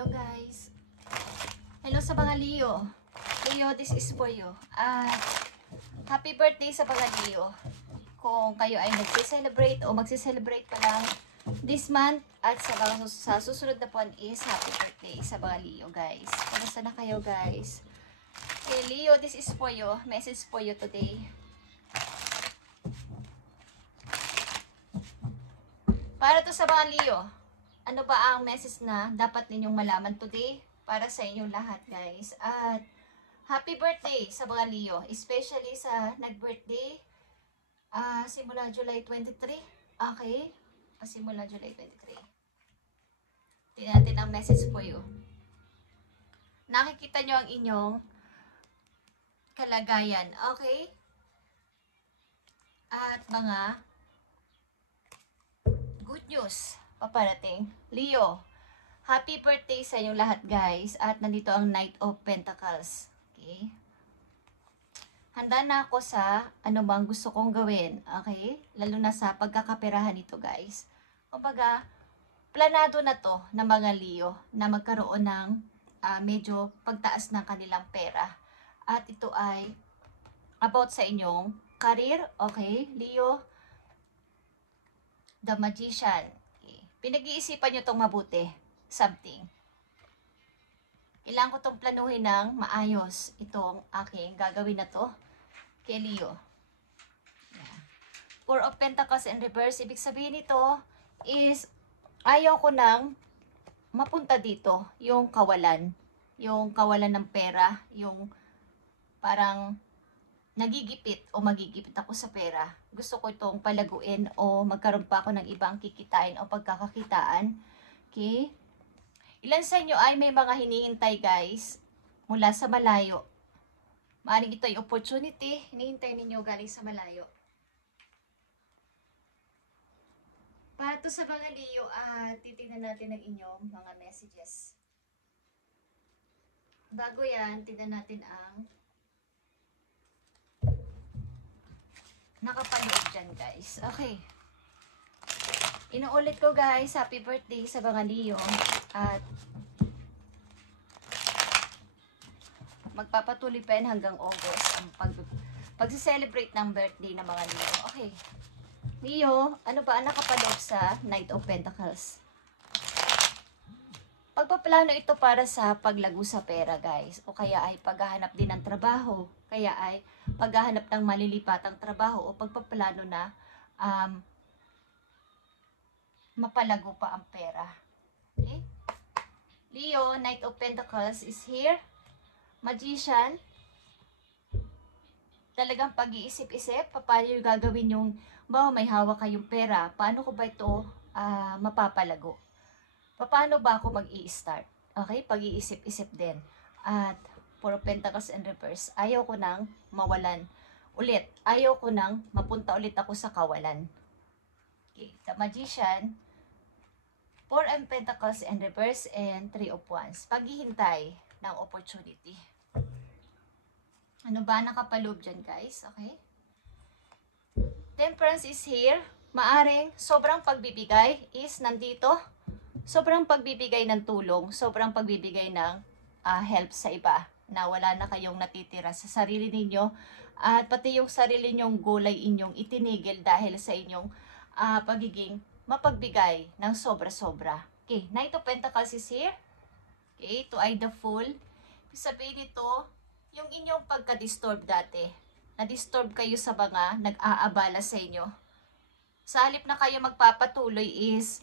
Hello guys. Hello sa mga Leo. Leo, this is for you. Happy birthday sa mga Leo. Kung kayo ay nagse-celebrate o magse-celebrate pa lang this month at sa susunod na buwan is happy birthday sa mga Leo guys. Kamusta na kayo guys? Okay, Leo, this is for you. Message for you today. Para to sa mga Leo. Ano ba ang message na dapat ninyong malaman today para sa inyong lahat guys? At happy birthday sa mga Leo, especially sa nag-birthday simula July 23. Okay? Simula July 23. Tingnan natin ang message for you. Nakikita nyo ang inyong kalagayan. Okay? At mga good news paparating. Leo, happy birthday sa inyong lahat guys. At nandito ang Knight of Pentacles. Okay? Handa na ako sa ano bang gusto kong gawin. Okay? Lalo na sa pagkakaperahan nito guys. Kumbaga, planado na to ng mga Leo na magkaroon ng medyo pagtaas ng kanilang pera. At ito ay about sa inyong career. Okay? Leo, the Magician. Pinag-iisipan nyo itong mabuti. Something. Kailangan ko itong planuhin ng maayos. Itong aking gagawin na to. Kay Leo. Yeah. Four of Pentacles in reverse. Ibig sabihin nito is ayaw ko nang mapunta dito. Yung kawalan. Yung kawalan ng pera. Yung parang nagigipit o magigipit ako sa pera. Gusto ko itong palaguin o magkaroon pa ako ng ibang kikitain o pagkakakitaan. Okay? Ilan sa inyo ay may mga hinihintay guys mula sa malayo. Maaring ito ay opportunity. Hinihintay ninyo galing sa malayo. Para to sa mga Leo, titignan natin ang inyong mga messages. Bago yan, tignan natin ang nakapaloob dyan guys. Okay. Inuulit ko guys, happy birthday sa mga Leo. At magpapatuloy pa yan hanggang August ang pag-celebrate ng birthday ng mga Leo. Okay. Leo, ano ba ang nakapaloob sa Knight of Pentacles? Pagpaplano ito para sa paglago sa pera guys. O kaya ay paghahanap din ng trabaho. Kaya ay paghahanap ng malilipatang trabaho o pagpaplano na mapalago pa ang pera. Okay? Leo, Knight of Pentacles is here. Magician. Talagang pag-iisip-isip. Paano yung gagawin yung, may hawak kayong pera. Paano ko ba ito mapapalago? Paano ba ako mag-i-start? Okay? Pag-iisip-isip din. At Four of Pentacles in reverse. Ayaw ko nang mawalan ulit. Ayaw ko nang mapunta ulit ako sa kawalan. Okay. The Magician. Four of Pentacles in reverse and Three of Wands. Paghihintay ng opportunity. Ano ba nakapaloob dyan guys? Okay? Temperance is here. Maaring sobrang pagbibigay is nandito. Sobrang pagbibigay ng tulong. Sobrang pagbibigay ng help sa iba. Na wala na kayong natitira sa sarili ninyo at pati yung sarili nyong gulay inyong itinigil dahil sa inyong pagiging mapagbigay ng sobra-sobra. Okay, Knight of Pentacles is here. Okay, ito ay the Fool. Sabihin nito, yung inyong pagka-disturb dati. Na-disturb kayo sa mga nag-aabala sa inyo. Sa halip na kayo magpapatuloy is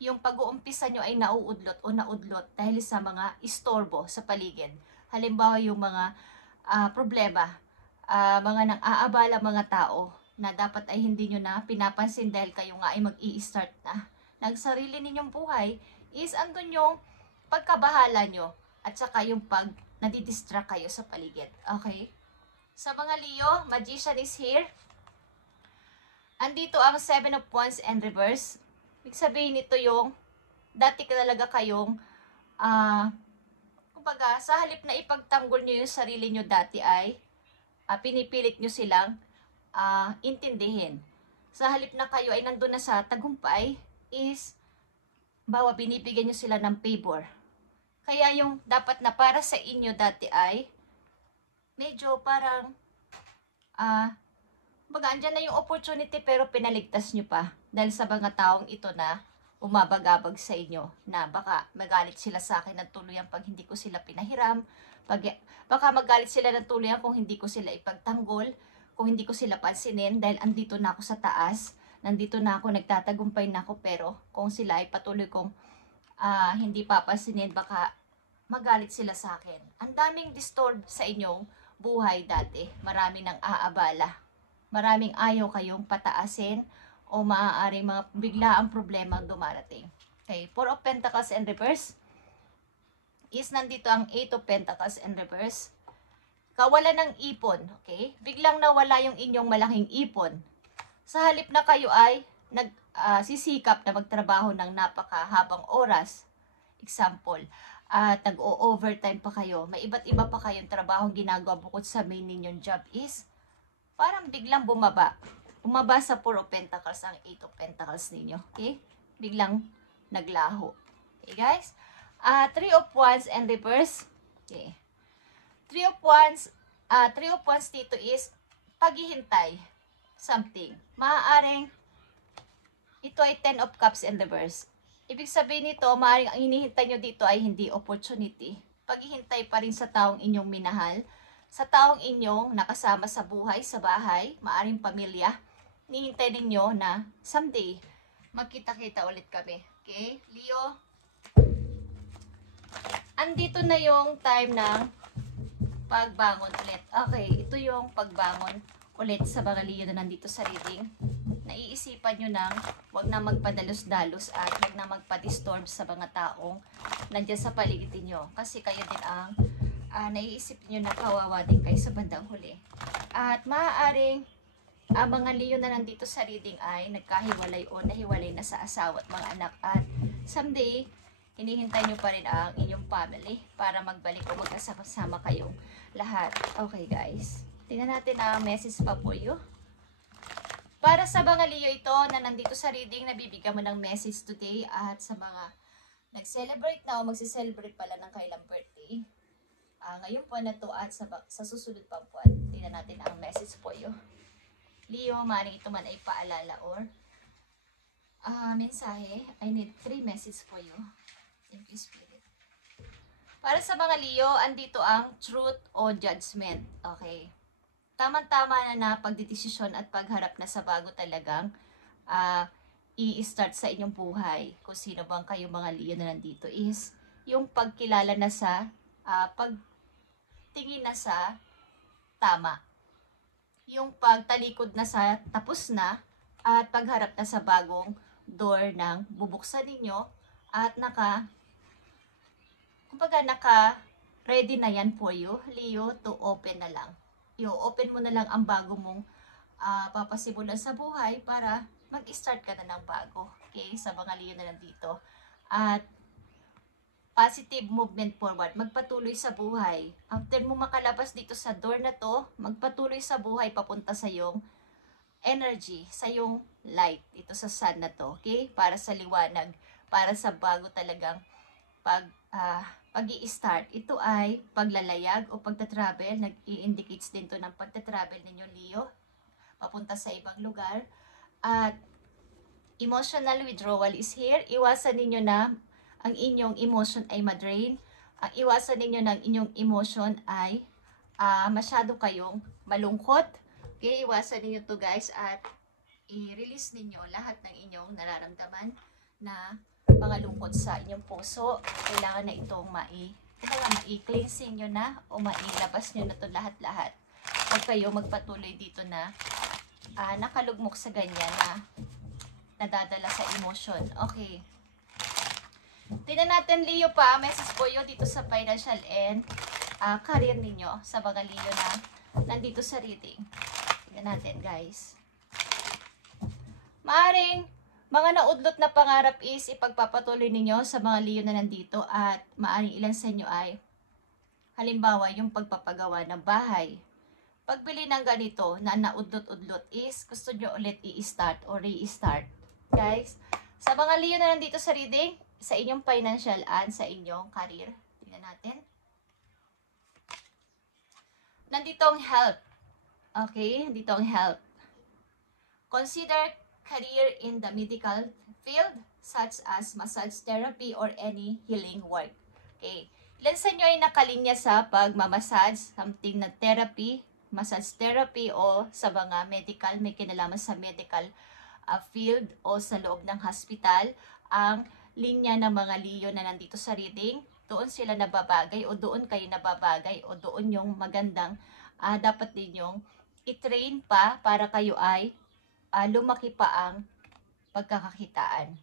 yung pag-uumpisa nyo ay nauudlot o naudlot dahil sa mga istorbo sa paligid. Halimbawa yung mga problema, mga nang-aabala mga tao na dapat ay hindi nyo na pinapansin dahil kayo nga ay mag-i-start na ng sarili ninyong buhay is andun yung pagkabahala nyo at saka yung pag nadidistract kayo sa paligid. Okay? Sa mga Leo, Magician is here. Andito ang Seven of Wands and reverse. Ibig sabihin nito yung dati talaga kayong kumbaga, sa halip na ipagtanggol nyo yung sarili nyo dati ay pinipilit nyo silang intindihin. Sa halip na kayo ay nandun na sa tagumpay is binibigyan nyo sila ng favor. Kaya yung dapat na para sa inyo dati ay medyo parang andyan na yung opportunity pero pinaligtas nyo pa dahil sa mga taong ito na umabag-abag sa inyo na baka magalit sila sa akin ng tuluyan pag hindi ko sila pinahiram, baka magalit sila ng tuluyan kung hindi ko sila ipagtanggol, kung hindi ko sila pansinin dahil andito na ako sa taas, nandito na ako, nagtatagumpay na ako, pero kung sila ay patuloy kong hindi papansinin, baka magalit sila sa akin. Ang daming disturb sa inyong buhay dati, marami nang aabala, maraming ayaw kayong pataasin o maaaring mga biglaang problema ang dumarating. Okay, Four of Pentacles in reverse is nandito ang Eight of Pentacles in reverse. Kawalan ng ipon, okay? Biglang nawala yung inyong malaking ipon. Sa halip na kayo ay sisikap na magtrabaho ng napakahabang oras, example, at nag-o-overtime pa kayo, may iba't iba pa kayong trabahong ginagawa bukod sa main ninyong job is, parang biglang bumaba sa Four of Pentacles ang Eight of Pentacles ninyo. Okay? Biglang naglaho. Okay, guys? Three of Wands and reverse. Okay. Three of Wands dito is paghihintay. Something. Maaaring ito ay Ten of Cups and reverse. Ibig sabihin nito, maaaring ang hinihintay nyo dito ay hindi opportunity. Paghihintay pa rin sa taong inyong minahal, sa taong inyong nakasama sa buhay, sa bahay, maaaring pamilya. Nihintay ninyo na someday, magkita-kita ulit kami. Okay? Leo, andito na yung time ng pagbangon ulit. Okay, ito yung pagbangon ulit sa mga Leo na nandito sa reading. Naiisipan nyo nang wag na magpadalos-dalos at wag na magpa-disturb sa mga taong nandiyan sa paligid nyo. Kasi kayo din ang naiisip nyo na kawawa din kayo sa bandang huli. At maaaring ang mga Leo na nandito sa reading ay nagkahiwalay o nahiwalay na sa asawa at mga anak. At someday, hinihintay nyo pa rin ang inyong family para magbalik o magkasama kayong lahat. Okay guys, tingnan natin ang message pa po yun. Para sa mga Leo ito na nandito sa reading, nabibigyan mo ng message today. At sa mga nag-celebrate na o magsi-celebrate pala ng kailang birthday, ngayon po na to at sa susunod pang buwan, tingnan natin ang message po yun. Leo, maaaring ito man ay paalala or mensahe. I need 3 messages for you. Thank you, Spirit. Para sa mga Leo, andito ang truth o judgment. Okay. Tama-tama na pagdidesisyon at pagharap na sa bago talagang i-start sa inyong buhay. Kung sino bang kayo mga Leo na nandito is yung pagkilala na sa, pagtingin na sa tama. Yung pagtalikod na sa tapos na at pagharap na sa bagong door ng bubuksan ninyo at naka-ready na yan for you, Leo, to open na lang. I-open mo na lang ang bago mong papasimulan sa buhay para mag-start ka na ng bago. Okay, sa mga Leo na nandito. At positive movement forward, magpatuloy sa buhay. After mo makalabas dito sa door na to, magpatuloy sa buhay papunta sa yung energy, sa yung light, ito sa sun na to, okay? Para sa liwanag, para sa bago talagang pag-i-start. Ito ay paglalayag o pagta-travel, nag-i-indicates din to ng pagta-travel ninyo, Leo, papunta sa ibang lugar. At emotional withdrawal is here. Iwasan ninyo na ang inyong emotion ay madrain. Ang iwasan ninyo ng inyong emotion ay masyado kayong malungkot. Okay, iwasan ninyo to guys at i-release ninyo lahat ng inyong nararamdaman na mga lungkot sa inyong puso. Kailangan na itong i-cleansing nyo na o mailabas nyo na to lahat-lahat. Huwag kayo magpatuloy dito na nakalugmok sa ganyan na nadadala sa emotion. Okay. Tingnan natin, Leo, pa message po yun dito sa financial and career ninyo sa mga Leo na nandito sa reading. Tingnan natin, guys. Maaring mga naudlot na pangarap is ipagpapatuloy ninyo sa mga Leo na nandito at maaring ilan sa inyo ay halimbawa yung pagpapagawa ng bahay. Pagbili ng ganito na naudlot-udlot is gusto nyo ulit i-start or re-start. Guys, sa mga Leo na nandito sa reading, sa inyong financial and sa inyong career, Tingnan natin. Nandito ang health. Okay, nandito ang health. Consider career in the medical field such as massage therapy or any healing work. Okay. Ilan sa inyo ay nakalinya sa pagmamassage, something na therapy, massage therapy o sa mga medical, may kinalaman sa medical field o sa loob ng hospital. Ang linya ng mga Leo na nandito sa reading, doon sila nababagay o doon kayo nababagay o doon yung magandang dapat ninyong i-train pa para kayo ay lumaki pa ang pagkakakitaan.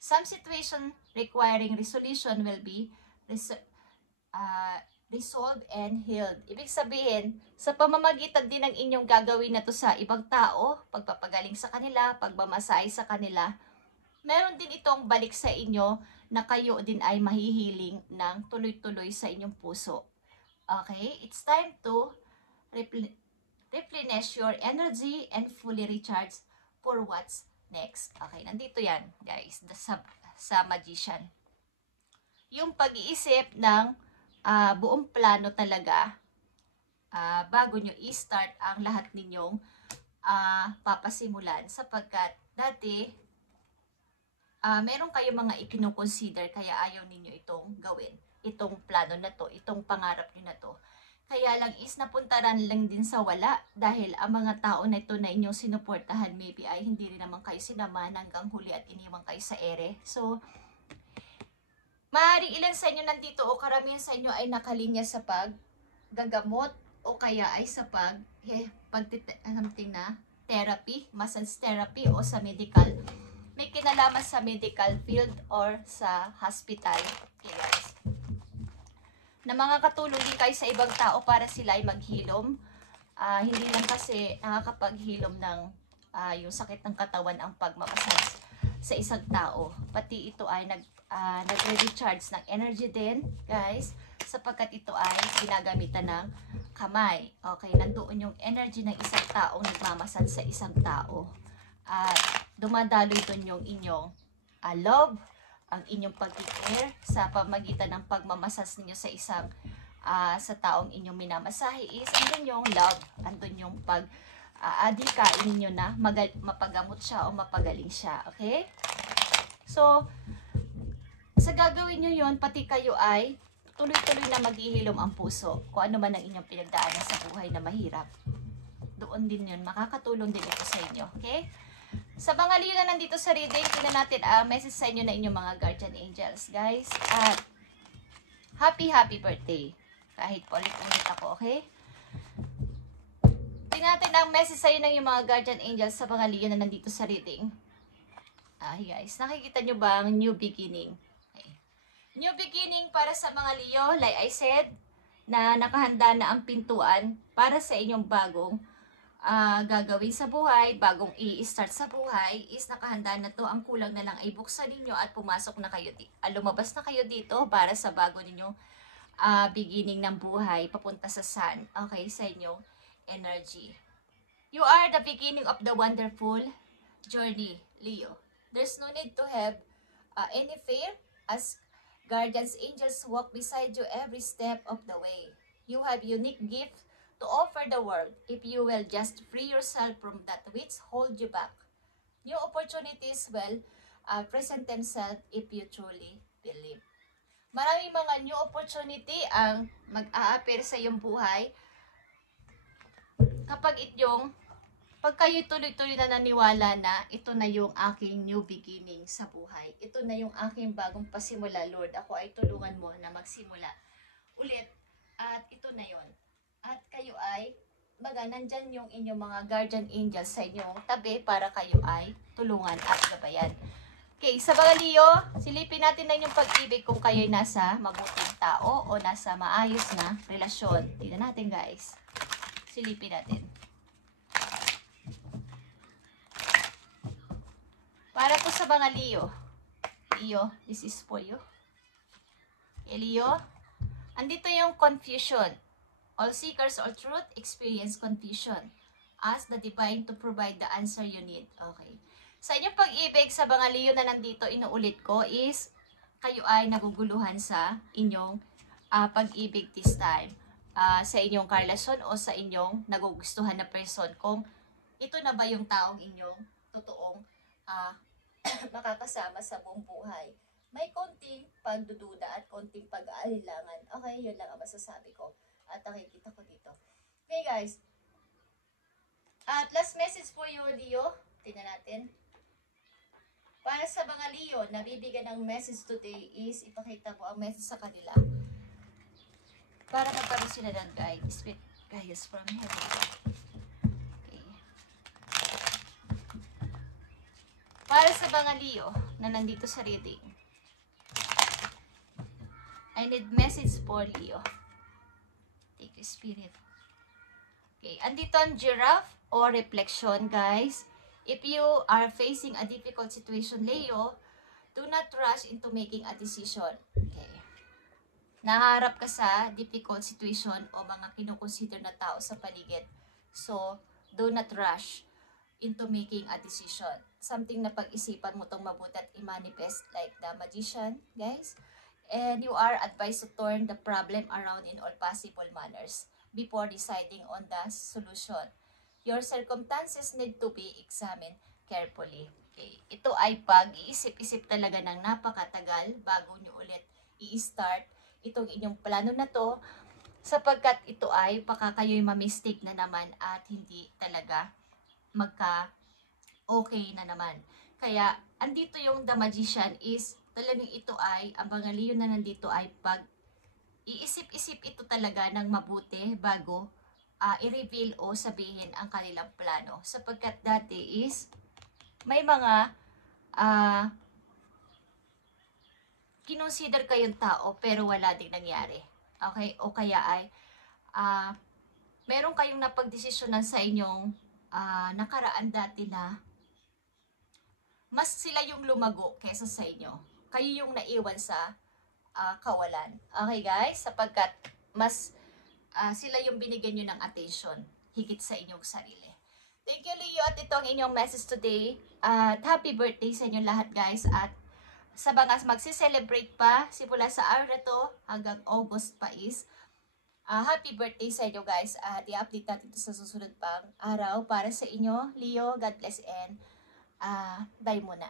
Some situation requiring resolution will be resolved and healed. Ibig sabihin, sa pamamagitan din ng inyong gagawin na to sa ibang tao, pagpapagaling sa kanila, pagmamasahe sa kanila, meron din itong balik sa inyo na kayo din ay mahihiling ng tuloy-tuloy sa inyong puso. Okay? It's time to replenish your energy and fully recharge for what's next. Okay, nandito yan, guys, sa Magician. Yung pag-iisip ng buong plano talaga bago nyo i-start ang lahat ninyong papasimulan, sapagkat dati meron kayo mga ikinukonsider kaya ayaw ninyo itong gawin, itong plano na to, itong pangarap nyo na to. Kaya lang is napuntaran lang din sa wala dahil ang mga tao na ito na inyong sinuportahan maybe ay hindi rin naman kayo sinamahan hanggang huli at iniwan kayo sa ere. So, maaaring ilan sa inyo nandito o karamihan sa inyo ay nakalinya sa paggagamot o kaya ay sa something na therapy, massage therapy o sa medical. May kinalaman sa medical field or sa hospital. Okay, guys. Na mga katulong din kayo sa ibang tao para sila ay maghilom. Hindi lang kasi nakakapaghilom ng yung sakit ng katawan ang pagmamassage sa isang tao. Pati ito ay nagre-recharge ng energy din, guys, sapagkat ito ay ginagamitan ng kamay. Okay, nandoon yung energy ng isang taong nagmamassage sa isang tao. Dumadaloy doon yung inyong love, ang inyong pag-care sa pamagitan ng pagmamasas ninyo sa isang sa taong inyong minamasahe is andun yung love, andun yung pag-adikain ninyo na mapagamot siya o mapagaling siya. Okay? So, sa gagawin nyo yon, pati kayo ay tuloy-tuloy na maghihilom ang puso. Kung ano man ang inyong pinagdaanan sa buhay na mahirap, doon din yun, makakatulong din ito sa inyo. Okay? Sa mga Leo na nandito sa reading, tingnan natin ang message sa inyo na inyong mga guardian angels, guys. At happy birthday. Kahit paulit-ulit ako, okay? Tingnan natin ang message sa inyo ng inyong mga guardian angels sa mga Leo na nandito sa reading. Guys, nakikita nyo ba ang new beginning? Okay. New beginning para sa mga Leo, like I said, na nakahanda na ang pintuan para sa inyong bagong gagawin sa buhay, bagong i-start sa buhay, is nakahanda na to. Ang kulang na lang ay buksan ninyo at pumasok na kayo, lumabas na kayo dito para sa bago ninyong beginning ng buhay, papunta sa sun, okay, sa inyong energy. You are the beginning of the wonderful journey, Leo. There's no need to have any fear as guardians angels walk beside you every step of the way. You have unique gift to offer the world if you will just free yourself from that which hold you back. New opportunities will present themselves if you truly believe. Maraming mga new opportunity ang mag-a-appear sa iyong buhay kapag pag kayo tuloy-tuloy na naniwala na ito na yung aking new beginning sa buhay. Ito na yung aking bagong pasimula, Lord. Ako ay tulungan mo na magsimula ulit at ito na yon. At kayo ay, nandyan yung inyong mga guardian angels sa inyong tabi para kayo ay tulungan at gabayan. Okay, sa mga Leo, silipin natin na inyong pag-ibig kung kayo'y nasa mabuting tao o nasa maayos na relasyon. Tignan natin, guys. Silipin natin. Para po sa mga Leo. Leo, this is for you. Okay, Leo, andito yung confusion. All seekers of truth experience confusion. Ask the divine to provide the answer you need. Okay. Sa inyong pag-ibig sa mga Leo na nandito, inuulit ko, is kayo ay naguguluhan sa inyong pag-ibig this time. Sa inyong karelasyon o sa inyong nagugustuhan na person, kung ito na ba yung taong inyong totoong makakasama sa buong buhay. May konting pagdududa at konting pag-aalilangan. Okay, yun lang ang masasabi ko. At nakikita ko dito. Okay guys. At last message for you, Leo. Tingnan natin. Para sa mga Leo, nabibigyan ng message today is ipakita mo ang message sa kanila. Para magkaroon sila ng guidance with guidance from heaven. Okay. Para sa mga Leo na nandito sa reading, I need message for Leo. Take the spirit. Okay, andito ang giraffe or reflection, guys. If you are facing a difficult situation, Leo, do not rush into making a decision. Okay. Naharap ka sa difficult situation o mga kinukonsider na tao sa paligid. So, do not rush into making a decision. Something na pag-isipan mo itong mabuti at i-manifest like the magician, guys. And you are advised to turn the problem around in all possible manners before deciding on the solution. Your circumstances need to be examined carefully. Okay. Ito ay pag-iisip-isip talaga ng napakatagal bago nyo ulit i-start itong inyong plano na to, sapagkat ito ay baka kayo'y ma-mistake na naman at hindi talaga magka-okay na naman. Kaya, andito yung The Magician is talagang ito ay, ang mga Leo na nandito ay pag iisip-isip ito talaga ng mabuti bago i-reveal o sabihin ang kanilang plano. Sapagkat dati is may mga kinonsider kayong tao pero wala ding nangyari. Okay? O kaya ay meron kayong napagdesisyonan sa inyong nakaraan dati na mas sila yung lumago kesa sa inyo. Kayo yung naiwan sa kawalan. Okay guys? Sapagkat mas sila yung binigyan nyo ng attention higit sa inyong sarili. Thank you, Leo. At ito ang inyong message today. At happy birthday sa inyo lahat, guys. At sa mga magsiselebrate pa, simula sa araw na to hanggang August pa is happy birthday sa inyo, guys. At i-update natin ito sa susunod pang araw para sa inyo. Leo, God bless and bye muna.